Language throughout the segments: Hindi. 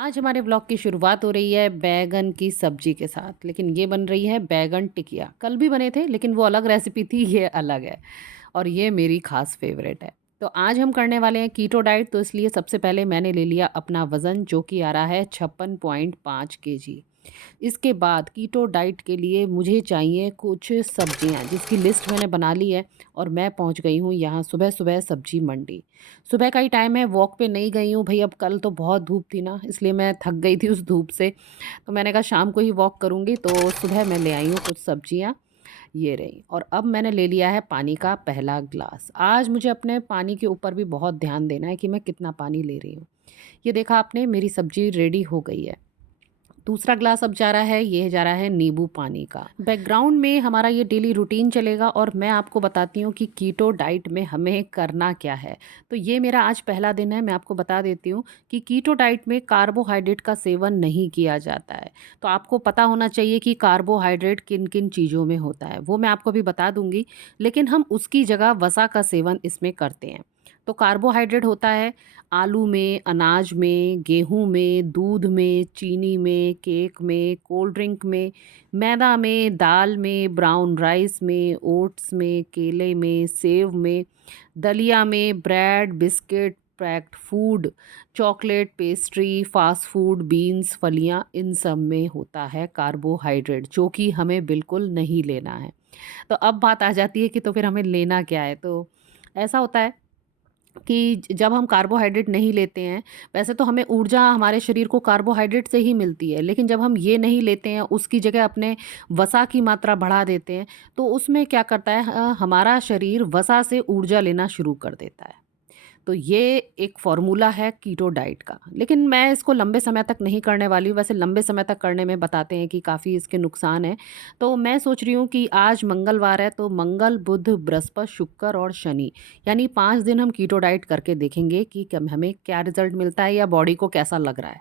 आज हमारे व्लॉग की शुरुआत हो रही है बैगन की सब्जी के साथ, लेकिन ये बन रही है बैगन टिकिया। कल भी बने थे लेकिन वो अलग रेसिपी थी, ये अलग है और ये मेरी खास फेवरेट है। तो आज हम करने वाले हैं कीटो डाइट, तो इसलिए सबसे पहले मैंने ले लिया अपना वज़न जो कि आ रहा है 56.5 kg। इसके बाद कीटो डाइट के लिए मुझे चाहिए कुछ सब्जियां जिसकी लिस्ट मैंने बना ली है और मैं पहुंच गई हूं यहाँ सुबह सुबह सब्जी मंडी। सुबह का ही टाइम है, वॉक पे नहीं गई हूँ भाई, अब कल तो बहुत धूप थी ना, इसलिए मैं थक गई थी उस धूप से। तो मैंने कहा शाम को ही वॉक करूँगी, तो सुबह मैं ले आई हूँ कुछ सब्जियाँ। ये रही, और अब मैंने ले लिया है पानी का पहला ग्लास। आज मुझे अपने पानी के ऊपर भी बहुत ध्यान देना है कि मैं कितना पानी ले रही हूँ। ये देखा आपने, मेरी सब्जी रेडी हो गई है। दूसरा ग्लास अब जा रहा है, ये जा रहा है नींबू पानी का। बैकग्राउंड में हमारा ये डेली रूटीन चलेगा और मैं आपको बताती हूँ कि कीटो डाइट में हमें करना क्या है। तो ये मेरा आज पहला दिन है। मैं आपको बता देती हूँ कि कीटो डाइट में कार्बोहाइड्रेट का सेवन नहीं किया जाता है। तो आपको पता होना चाहिए कि कार्बोहाइड्रेट किन किन चीज़ों में होता है, वो मैं आपको भी बता दूंगी। लेकिन हम उसकी जगह वसा का सेवन इसमें करते हैं। तो कार्बोहाइड्रेट होता है आलू में, अनाज में, गेहूँ में, दूध में, चीनी में, केक में, कोल्ड ड्रिंक में, मैदा में, दाल में, ब्राउन राइस में, ओट्स में, केले में, सेव में, दलिया में, bread, biscuit, packed food, chocolate, pastry, fast food, beans, फलियां, इन सब में होता है कार्बोहाइड्रेट, जो कि हमें बिल्कुल नहीं लेना है। तो अब बात आ जाती है कि तो फिर हमें लेना क्या है। तो ऐसा होता है कि जब हम कार्बोहाइड्रेट नहीं लेते हैं, वैसे तो हमें ऊर्जा हमारे शरीर को कार्बोहाइड्रेट से ही मिलती है, लेकिन जब हम ये नहीं लेते हैं, उसकी जगह अपने वसा की मात्रा बढ़ा देते हैं, तो उसमें क्या करता है, हमारा शरीर वसा से ऊर्जा लेना शुरू कर देता है। तो ये एक फ़ॉर्मूला है कीटो डाइट का, लेकिन मैं इसको लंबे समय तक नहीं करने वाली हूँ। वैसे लंबे समय तक करने में बताते हैं कि काफ़ी इसके नुकसान हैं। तो मैं सोच रही हूँ कि आज मंगलवार है, तो मंगल, बुध, बृहस्पति, शुक्र और शनि, यानी 5 दिन हम कीटो डाइट करके देखेंगे कि कम हमें क्या रिज़ल्ट मिलता है या बॉडी को कैसा लग रहा है।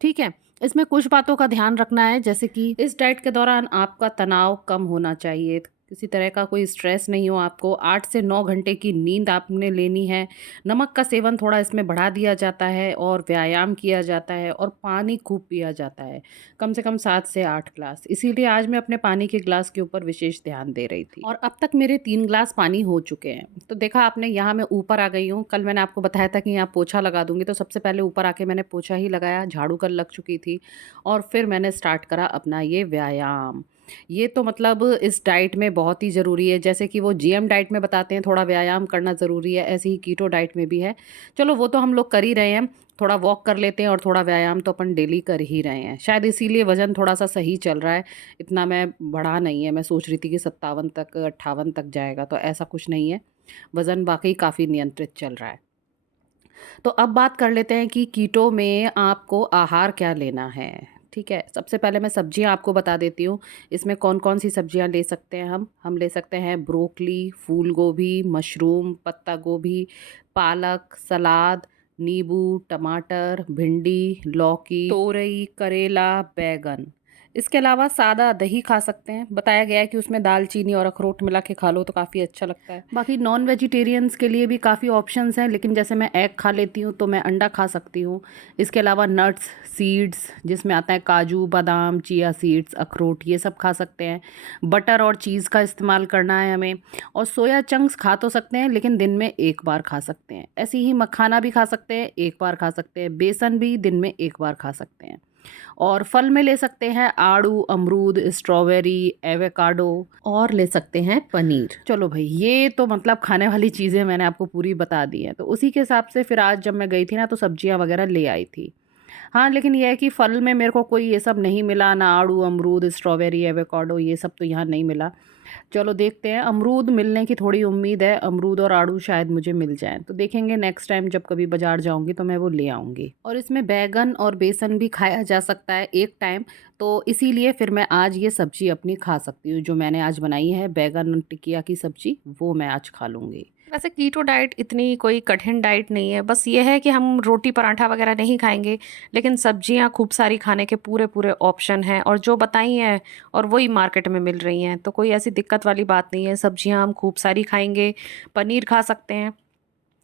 ठीक है? इसमें कुछ बातों का ध्यान रखना है, जैसे कि इस डाइट के दौरान आपका तनाव कम होना चाहिए, किसी तरह का कोई स्ट्रेस नहीं हो आपको, 8 से 9 घंटे की नींद आपने लेनी है, नमक का सेवन थोड़ा इसमें बढ़ा दिया जाता है और व्यायाम किया जाता है और पानी खूब पिया जाता है, कम से कम 7 से 8 ग्लास। इसीलिए आज मैं अपने पानी के ग्लास के ऊपर विशेष ध्यान दे रही थी और अब तक मेरे 3 ग्लास पानी हो चुके हैं। तो देखा आपने, यहाँ मैं ऊपर आ गई हूँ। कल मैंने आपको बताया था कि यहाँ पोछा लगा दूँगी, तो सबसे पहले ऊपर आके मैंने पोछा ही लगाया, झाड़ू कल लग चुकी थी और फिर मैंने स्टार्ट करा अपना ये व्यायाम। ये तो मतलब इस डाइट में बहुत ही ज़रूरी है, जैसे कि वो जीएम डाइट में बताते हैं थोड़ा व्यायाम करना ज़रूरी है, ऐसे ही कीटो डाइट में भी है। चलो वो तो हम लोग कर ही रहे हैं, थोड़ा वॉक कर लेते हैं और थोड़ा व्यायाम तो अपन डेली कर ही रहे हैं। शायद इसीलिए वज़न थोड़ा-सा सही चल रहा है, इतना मैं बढ़ा नहीं है। मैं सोच रही थी कि 57 तक, 58 तक जाएगा, तो ऐसा कुछ नहीं है। वज़न वाक़ई काफ़ी नियंत्रित चल रहा है। तो अब बात कर लेते हैं कि कीटो में आपको आहार क्या लेना है। ठीक है, सबसे पहले मैं सब्जियां आपको बता देती हूँ। इसमें कौन कौन सी सब्जियां ले सकते हैं हम ले सकते हैं ब्रोकली, फूल गोभी, मशरूम, पत्ता गोभी, पालक, सलाद, नींबू, टमाटर, भिंडी, लौकी, तोरई, करेला, बैगन। इसके अलावा सादा दही खा सकते हैं, बताया गया है कि उसमें दालचीनी और अखरोट मिला के खा लो तो काफ़ी अच्छा लगता है। बाकी नॉन वेजिटेरियंस के लिए भी काफ़ी ऑप्शंस हैं, लेकिन जैसे मैं एग खा लेती हूँ तो मैं अंडा खा सकती हूँ। इसके अलावा नट्स, सीड्स, जिसमें आता है काजू, बादाम, चिया सीड्स, अखरोट, ये सब खा सकते हैं। बटर और चीज़ का इस्तेमाल करना है हमें। और सोया चंक्स खा तो सकते हैं, लेकिन दिन में एक बार खा सकते हैं। ऐसे ही मखाना भी खा सकते हैं, एक बार खा सकते हैं। बेसन भी दिन में एक बार खा सकते हैं। और फल में ले सकते हैं आड़ू, अमरूद, स्ट्रॉबेरी, एवोकाडो, और ले सकते हैं पनीर। चलो भाई, ये तो मतलब खाने वाली चीज़ें मैंने आपको पूरी बता दी हैं। तो उसी के हिसाब से फिर आज जब मैं गई थी ना, तो सब्जियां वगैरह ले आई थी। हाँ, लेकिन ये है कि फल में मेरे को कोई ये सब नहीं मिला, ना आड़ू, अमरूद, स्ट्रॉबेरी, एवोकाडो, ये सब तो यहाँ नहीं मिला। चलो देखते हैं, अमरूद मिलने की थोड़ी उम्मीद है, अमरूद और आड़ू शायद मुझे मिल जाएँ, तो देखेंगे नेक्स्ट टाइम जब कभी बाज़ार जाऊँगी तो मैं वो ले आऊँगी। और इसमें बैंगन और बेसन भी खाया जा सकता है एक टाइम, तो इसीलिए फिर मैं आज ये सब्ज़ी अपनी खा सकती हूँ, जो मैंने आज बनाई है बैंगन टिकिया की सब्ज़ी, वो मैं आज खा लूँगी। वैसे कीटो डाइट इतनी कोई कठिन डाइट नहीं है, बस ये है कि हम रोटी पराठा वगैरह नहीं खाएंगे, लेकिन सब्जियां खूब सारी खाने के पूरे पूरे ऑप्शन हैं और जो बताई हैं और वही मार्केट में मिल रही हैं, तो कोई ऐसी दिक्कत वाली बात नहीं है। सब्जियां हम खूब सारी खाएंगे, पनीर खा सकते हैं,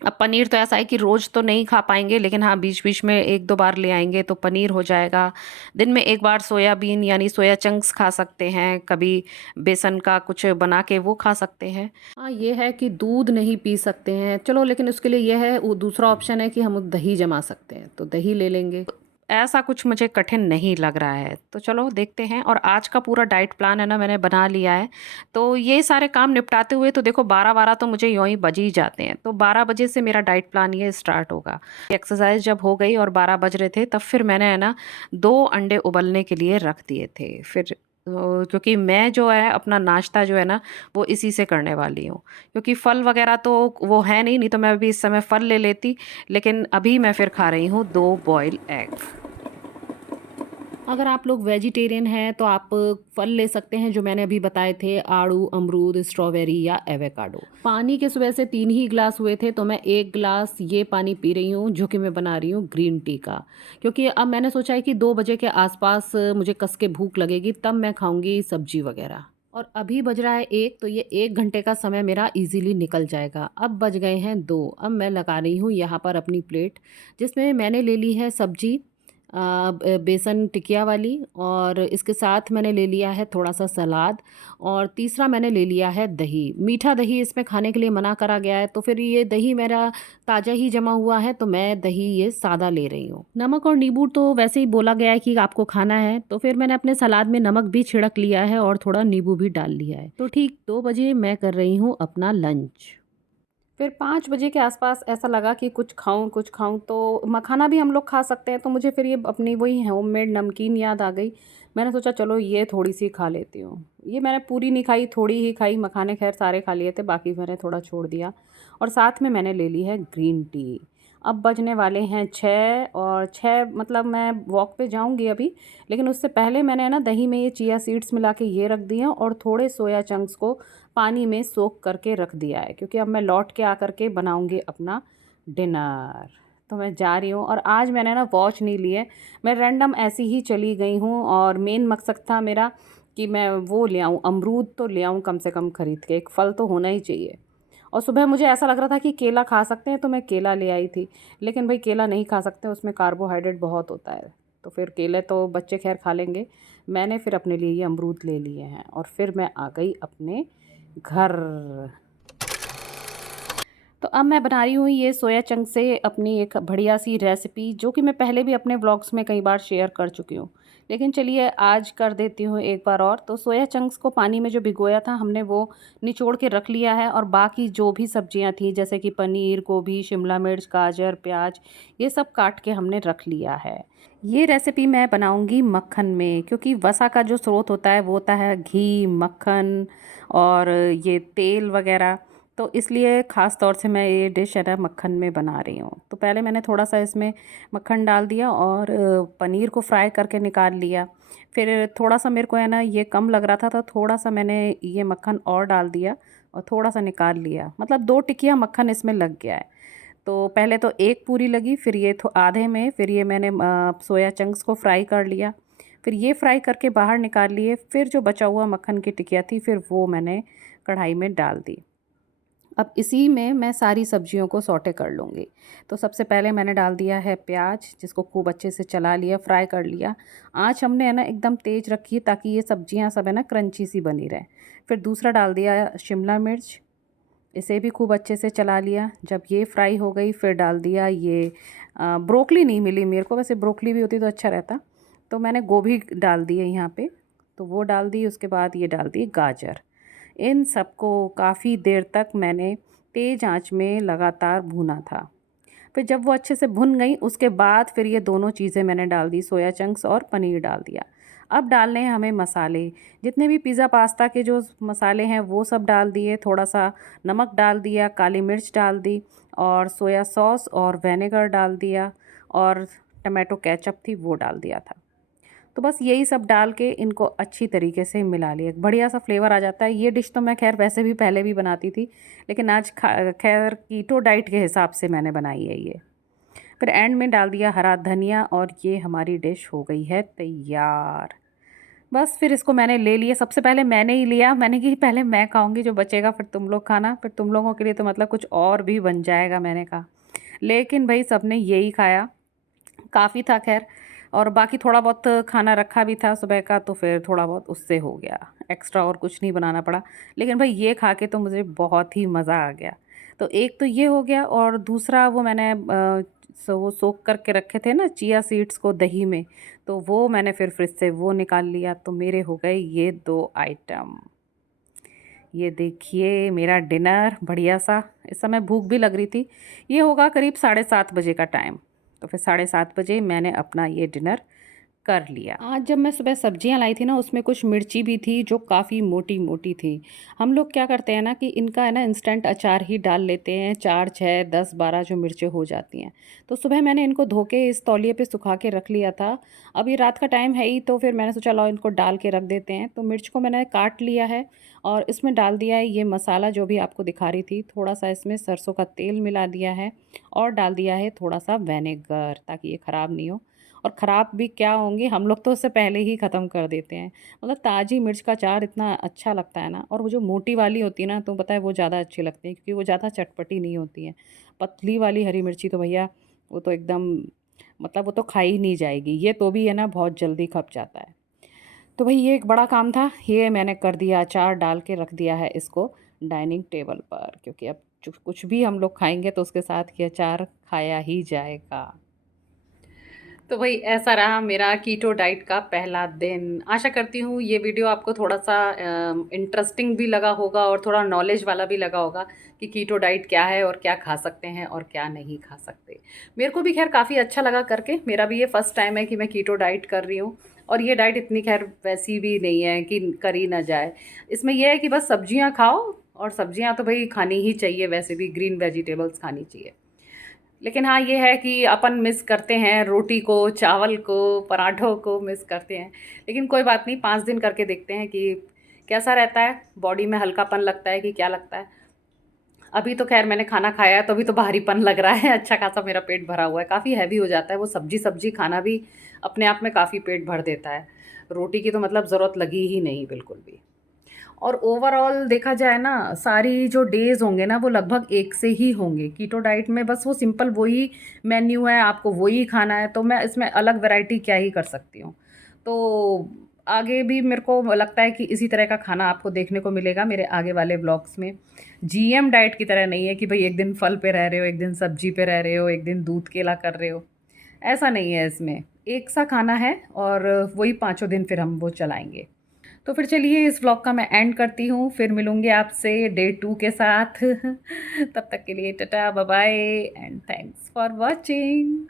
अब पनीर तो ऐसा है कि रोज़ तो नहीं खा पाएँगे, लेकिन हाँ, बीच-बीच में 1-2 बार ले आएँगे तो पनीर हो जाएगा। दिन में 1 बार सोयाबीन यानी सोया चंक्स खा सकते हैं, कभी बेसन का कुछ बना के वो खा सकते हैं। हाँ, ये है कि दूध नहीं पी सकते हैं, चलो लेकिन उसके लिए ये है वो दूसरा ऑप्शन है कि हम दही जमा सकते हैं, तो दही ले लेंगे। ऐसा कुछ मुझे कठिन नहीं लग रहा है, तो चलो देखते हैं। और आज का पूरा डाइट प्लान है ना मैंने बना लिया है, तो ये सारे काम निपटाते हुए तो देखो 12-12 तो मुझे यूँ ही बज ही जाते हैं, तो 12 बजे से मेरा डाइट प्लान ये स्टार्ट होगा। एक्सरसाइज़ जब हो गई और 12 बज रहे थे तब फिर मैंने है ना 2 अंडे उबलने के लिए रख दिए थे। फिर क्योंकि मैं जो है अपना नाश्ता जो है ना वो इसी से करने वाली हूँ, क्योंकि फल वगैरह तो वो है नहीं तो मैं अभी इस समय फल ले लेती, लेकिन अभी मैं फिर खा रही हूँ 2 बॉयल एग। अगर आप लोग वेजिटेरियन हैं तो आप फल ले सकते हैं जो मैंने अभी बताए थे, आड़ू, अमरूद, स्ट्रॉबेरी या एवोकाडो। पानी के सुबह से 3 ही ग्लास हुए थे तो मैं 1 ग्लास ये पानी पी रही हूँ जो कि मैं बना रही हूँ ग्रीन टी का। क्योंकि अब मैंने सोचा है कि 2 बजे के आसपास मुझे कस के भूख लगेगी तब मैं खाऊंगी सब्जी वगैरह। और अभी बज रहा है 1 तो ये 1 घंटे का समय मेरा इजीली निकल जाएगा। अब बज गए हैं 2, अब मैं लगा रही हूँ यहाँ पर अपनी प्लेट जिसमें मैंने ले ली है सब्जी, बेसन टिकिया वाली, और इसके साथ मैंने ले लिया है थोड़ा सा सलाद, और तीसरा मैंने ले लिया है दही। मीठा दही इसमें खाने के लिए मना करा गया है तो फिर ये दही मेरा ताज़ा ही जमा हुआ है तो मैं दही ये सादा ले रही हूँ। नमक और नींबू तो वैसे ही बोला गया है कि आपको खाना है तो फिर मैंने अपने सलाद में नमक भी छिड़क लिया है और थोड़ा नींबू भी डाल लिया है। तो ठीक 2 बजे मैं कर रही हूँ अपना लंच। फिर 5 बजे के आसपास ऐसा लगा कि कुछ खाऊं तो मखाना भी हम लोग खा सकते हैं, तो मुझे फिर ये अपनी वही होममेड नमकीन याद आ गई। मैंने सोचा चलो ये थोड़ी सी खा लेती हूँ। ये मैंने पूरी नहीं खाई, थोड़ी ही खाई। मखाने खैर सारे खा लिए थे, बाकी मैंने थोड़ा छोड़ दिया। और साथ में मैंने ले ली है ग्रीन टी। अब बजने वाले हैं 6, और 6 मतलब मैं वॉक पे जाऊंगी अभी, लेकिन उससे पहले मैंने ना दही में ये चिया सीड्स मिला के ये रख दिए हैं और थोड़े सोया चंक्स को पानी में सोख करके रख दिया है, क्योंकि अब मैं लौट के आकर के बनाऊंगी अपना डिनर। तो मैं जा रही हूँ, और आज मैंने ना वॉच नहीं ली है, मैं रैंडम ऐसी ही चली गई हूँ। और मेन मकसद था मेरा कि मैं वो ले आऊँ, अमरूद तो ले आऊँ कम से कम खरीद के, एक फल तो होना ही चाहिए। और सुबह मुझे ऐसा लग रहा था कि केला खा सकते हैं तो मैं केला ले आई थी, लेकिन भाई केला नहीं खा सकते, उसमें कार्बोहाइड्रेट बहुत होता है। तो फिर केले तो बच्चे खैर खा लेंगे, मैंने फिर अपने लिए ये अमरूद ले लिए हैं और फिर मैं आ गई अपने घर। तो अब मैं बना रही हूँ ये सोया चंक से अपनी एक बढ़िया सी रेसिपी, जो कि मैं पहले भी अपने व्लॉग्स में कई बार शेयर कर चुकी हूँ, लेकिन चलिए आज कर देती हूँ एक बार और। तो सोया चंक्स को पानी में जो भिगोया था हमने वो निचोड़ के रख लिया है, और बाकी जो भी सब्जियां थी जैसे कि पनीर, गोभी, शिमला मिर्च, गाजर, प्याज, ये सब काट के हमने रख लिया है। ये रेसिपी मैं बनाऊंगी मक्खन में, क्योंकि वसा का जो स्रोत होता है वो होता है घी, मक्खन और ये तेल वगैरह। तो इसलिए ख़ास तौर से मैं ये डिश है ना मक्खन में बना रही हूँ। तो पहले मैंने थोड़ा सा इसमें मक्खन डाल दिया और पनीर को फ्राई करके निकाल लिया। फिर थोड़ा सा मेरे को है ना ये कम लग रहा था तो थोड़ा सा मैंने ये मक्खन और डाल दिया और थोड़ा सा निकाल लिया, मतलब 2 टिकिया मक्खन इसमें लग गया है। तो पहले तो एक पूरी लगी, फिर ये आधे में, फिर ये मैंने सोया चंक्स को फ्राई कर लिया, फिर ये फ्राई करके बाहर निकाल लिए। फिर जो बचा हुआ मक्खन की टिकिया थी फिर वो मैंने कढ़ाई में डाल दी। अब इसी में मैं सारी सब्जियों को सौटे कर लूँगी। तो सबसे पहले मैंने डाल दिया है प्याज, जिसको खूब अच्छे से चला लिया, फ्राई कर लिया। आँच हमने है ना एकदम तेज़ रखी है ताकि ये सब्जियां सब है ना क्रंची सी बनी रहे। फिर दूसरा डाल दिया शिमला मिर्च, इसे भी खूब अच्छे से चला लिया। जब ये फ्राई हो गई फिर डाल दिया ये ब्रोकली नहीं मिली मेरे को, वैसे ब्रोकली भी होती तो अच्छा रहता, तो मैंने गोभी डाल दी है यहाँ पे, तो वो डाल दी। उसके बाद ये डाल दी गाजर। इन सबको काफ़ी देर तक मैंने तेज़ आंच में लगातार भूना था। फिर जब वो अच्छे से भुन गई उसके बाद फिर ये दोनों चीज़ें मैंने डाल दी, सोया चंक्स और पनीर डाल दिया। अब डालने हैं हमें मसाले, जितने भी पिज़्ज़ा पास्ता के जो मसाले हैं वो सब डाल दिए, थोड़ा सा नमक डाल दिया, काली मिर्च डाल दी, और सोया सॉस और विनेगर डाल दिया, और टमाटो केचप थी वो डाल दिया था। तो बस यही सब डाल के इनको अच्छी तरीके से मिला लिया, एक बढ़िया सा फ्लेवर आ जाता है। ये डिश तो मैं खैर वैसे भी पहले भी बनाती थी, लेकिन आज खैर कीटो डाइट के हिसाब से मैंने बनाई है ये। फिर एंड में डाल दिया हरा धनिया और ये हमारी डिश हो गई है तैयार। बस फिर इसको मैंने ले लिया, सबसे पहले मैंने ही लिया, मैंने कि पहले मैं खाऊंगी, जो बचेगा फिर तुम लोग खाना, फिर तुम लोगों के लिए तो मतलब कुछ और भी बन जाएगा, मैंने कहा। लेकिन भाई सबने यही खाया, काफ़ी था खैर। और बाकी थोड़ा बहुत खाना रखा भी था सुबह का, तो फिर थोड़ा बहुत उससे हो गया, एक्स्ट्रा और कुछ नहीं बनाना पड़ा। लेकिन भाई ये खा के तो मुझे बहुत ही मज़ा आ गया। तो एक तो ये हो गया, और दूसरा वो मैंने वो सोख करके रखे थे ना चिया सीड्स को दही में, तो वो मैंने फिर फ्रिज से वो निकाल लिया, तो मेरे हो गए ये 2 आइटम। ये देखिए मेरा डिनर बढ़िया सा। इस समय भूख भी लग रही थी। ये होगा करीब 7:30 बजे का टाइम। तो फिर 7:30 बजे मैंने अपना ये डिनर कर लिया। आज जब मैं सुबह सब्जियां लाई थी ना, उसमें कुछ मिर्ची भी थी जो काफ़ी मोटी मोटी थी। हम लोग क्या करते हैं ना कि इनका है ना इंस्टेंट अचार ही डाल लेते हैं, 4 6 10 12 जो मिर्चें हो जाती हैं। तो सुबह मैंने इनको धो के इस तौलिए पे सुखा के रख लिया था। अभी रात का टाइम है ही, तो फिर मैंने सोचा लाओ इनको डाल के रख देते हैं। तो मिर्च को मैंने काट लिया है, और इसमें डाल दिया है ये मसाला जो भी आपको दिखा रही थी, थोड़ा सा इसमें सरसों का तेल मिला दिया है, और डाल दिया है थोड़ा सा विनेगर, ताकि ये ख़राब नहीं हो। और ख़राब भी क्या होंगे, हम लोग तो उससे पहले ही ख़त्म कर देते हैं। मतलब ताज़ी मिर्च का अचार इतना अच्छा लगता है ना। और वो जो मोटी वाली होती है ना, तो पता है वो ज़्यादा अच्छी लगती है, क्योंकि वो ज़्यादा चटपटी नहीं होती है। पतली वाली हरी मिर्ची तो भैया वो तो एकदम, मतलब वो तो खाई नहीं जाएगी। ये तो भी है ना बहुत जल्दी खप जाता है। तो भाई ये एक बड़ा काम था, ये मैंने कर दिया, अचार डाल के रख दिया है इसको डाइनिंग टेबल पर, क्योंकि अब कुछ भी हम लोग खाएंगे तो उसके साथ ये अचार खाया ही जाएगा। तो भाई ऐसा रहा मेरा कीटो डाइट का पहला दिन। आशा करती हूँ ये वीडियो आपको थोड़ा सा इंटरेस्टिंग भी लगा होगा, और थोड़ा नॉलेज वाला भी लगा होगा कि कीटो डाइट क्या है, और क्या खा सकते हैं और क्या नहीं खा सकते। मेरे को भी खैर काफ़ी अच्छा लगा करके, मेरा भी ये फर्स्ट टाइम है कि मैं कीटो डाइट कर रही हूँ। और ये डाइट इतनी खैर वैसी भी नहीं है कि करी ना जाए। इसमें यह है कि बस सब्जियाँ खाओ, और सब्जियाँ तो भाई खानी ही चाहिए, वैसे भी ग्रीन वेजिटेबल्स खानी चाहिए। लेकिन हाँ ये है कि अपन मिस करते हैं रोटी को, चावल को, पराठों को मिस करते हैं। लेकिन कोई बात नहीं, 5 दिन करके देखते हैं कि कैसा रहता है, बॉडी में हल्कापन लगता है कि क्या लगता है। अभी तो खैर मैंने खाना खाया है, तो अभी तो भारीपन लग रहा है, अच्छा खासा मेरा पेट भरा हुआ है, काफ़ी हैवी हो जाता है वो सब्जी सब्जी खाना भी, अपने आप में काफ़ी पेट भर देता है। रोटी की तो मतलब ज़रूरत लगी ही नहीं बिल्कुल भी। और ओवरऑल देखा जाए ना, सारी जो डेज़ होंगे ना वो लगभग एक से ही होंगे कीटो डाइट में। बस वो सिंपल वही मेन्यू है, आपको वही खाना है, तो मैं इसमें अलग वैरायटी क्या ही कर सकती हूँ। तो आगे भी मेरे को लगता है कि इसी तरह का खाना आपको देखने को मिलेगा मेरे आगे वाले व्लॉग्स में। जीएम डाइट की तरह नहीं है कि भाई एक दिन फल पे रह रहे हो, एक दिन सब्जी पे रह रहे हो, एक दिन दूध केला कर रहे हो। ऐसा नहीं है इसमें, एक सा खाना है, और वही पाँचों दिन फिर हम वो चलाएंगे। तो फिर चलिए इस व्लॉग का मैं एंड करती हूँ, फिर मिलूँगी आपसे डे 2 के साथ। तब तक के लिए tata bye bye, and thanks for watching.